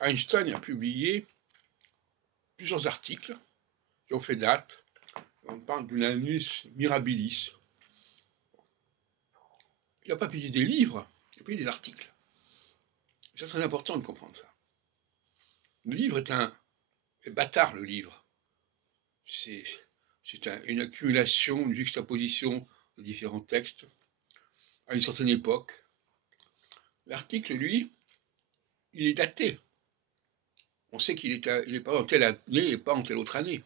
Einstein a publié plusieurs articles qui ont fait date. On parle d'une annus mirabilis. Il n'a pas publié des livres, il a publié des articles. C'est très important de comprendre ça. Le livre est bâtard, le livre. C'est une accumulation, une juxtaposition de différents textes à une certaine époque. L'article, lui, il est daté. On sait qu'il n'est pas en telle année et pas en telle autre année.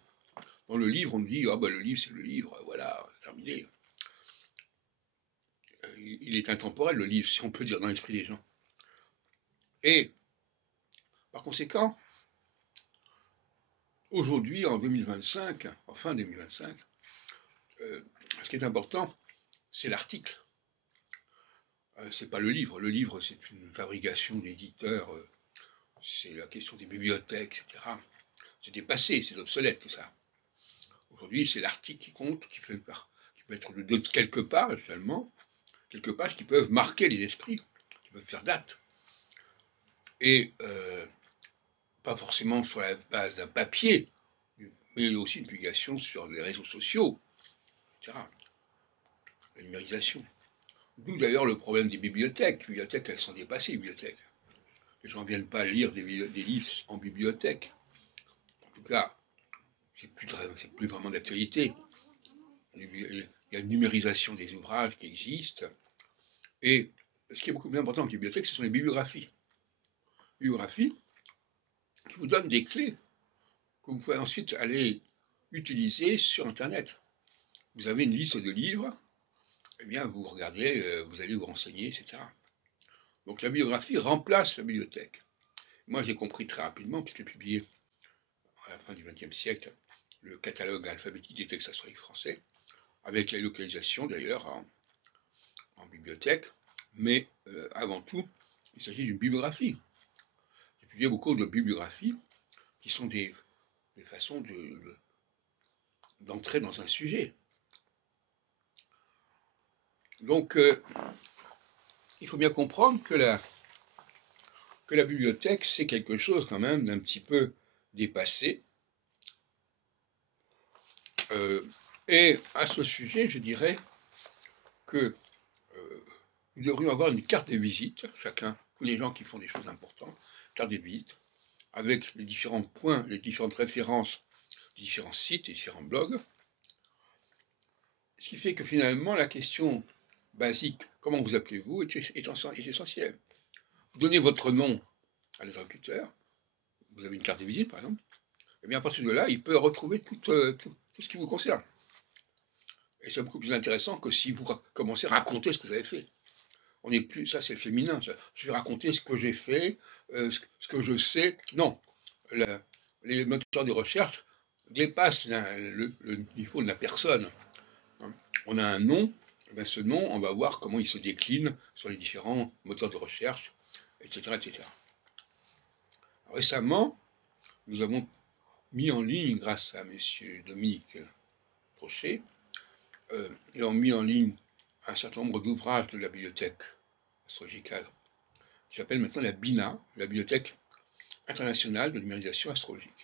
Dans le livre, on dit, ah ben le livre, c'est le livre, voilà, terminé. Il est intemporel, le livre, si on peut dire, dans l'esprit des gens. Et, par conséquent, aujourd'hui, en 2025, en fin 2025, ce qui est important, c'est l'article. C'est pas le livre. Le livre, c'est une fabrication d'éditeurs, c'est la question des bibliothèques, etc. C'est dépassé, c'est obsolète, tout ça. Aujourd'hui, c'est l'article qui compte, qui peut être de quelques pages seulement, quelques pages qui peuvent marquer les esprits, qui peuvent faire date. Et pas forcément sur la base d'un papier, mais aussi une publication sur les réseaux sociaux, etc. La numérisation. D'où d'ailleurs le problème des bibliothèques. Les bibliothèques, elles sont dépassées, les bibliothèques. Les gens ne viennent pas lire des livres en bibliothèque. En tout cas, c'est plus vraiment d'actualité. Il y a une numérisation des ouvrages qui existent. Et ce qui est beaucoup plus important que les bibliothèques, ce sont les bibliographies. Bibliographies qui vous donnent des clés que vous pouvez ensuite aller utiliser sur Internet. Vous avez une liste de livres, eh bien vous regardez, vous allez vous renseigner, etc. Donc la bibliographie remplace la bibliothèque. Moi j'ai compris très rapidement, puisque j'ai publié à la fin du XXe siècle le catalogue alphabétique des textes historiques français, avec la localisation d'ailleurs en bibliothèque, mais avant tout, il s'agit d'une bibliographie. J'ai publié beaucoup de bibliographies qui sont des façons d'entrer dans un sujet. Donc, il faut bien comprendre que la bibliothèque, c'est quelque chose quand même d'un petit peu dépassé. Et à ce sujet, je dirais que nous devrions avoir une carte de visite, chacun, tous les gens qui font des choses importantes, carte de visite, avec les différents points, les différentes références, les différents sites, les différents blogs. Ce qui fait que finalement, la question basique, comment vous appelez-vous, est essentielle. Vous donnez votre nom à l'interlocuteur, vous avez une carte de visite par exemple, et bien à partir de là, il peut retrouver tout ce qui vous concerne. Et c'est beaucoup plus intéressant que si vous commencez à raconter ce que vous avez fait. On n'est plus, ça c'est féminin, ça. Je vais raconter ce que j'ai fait, ce que je sais. Non, les moteurs de recherche dépassent le niveau de la personne. On a un nom, et bien ce nom, on va voir comment il se décline sur les différents moteurs de recherche, etc. etc. Récemment, nous avons mis en ligne, grâce à M. Dominique Trochet, ils ont mis en ligne un certain nombre d'ouvrages de la bibliothèque astrologicale, qui s'appelle maintenant la BINA, la Bibliothèque internationale de numérisation astrologique.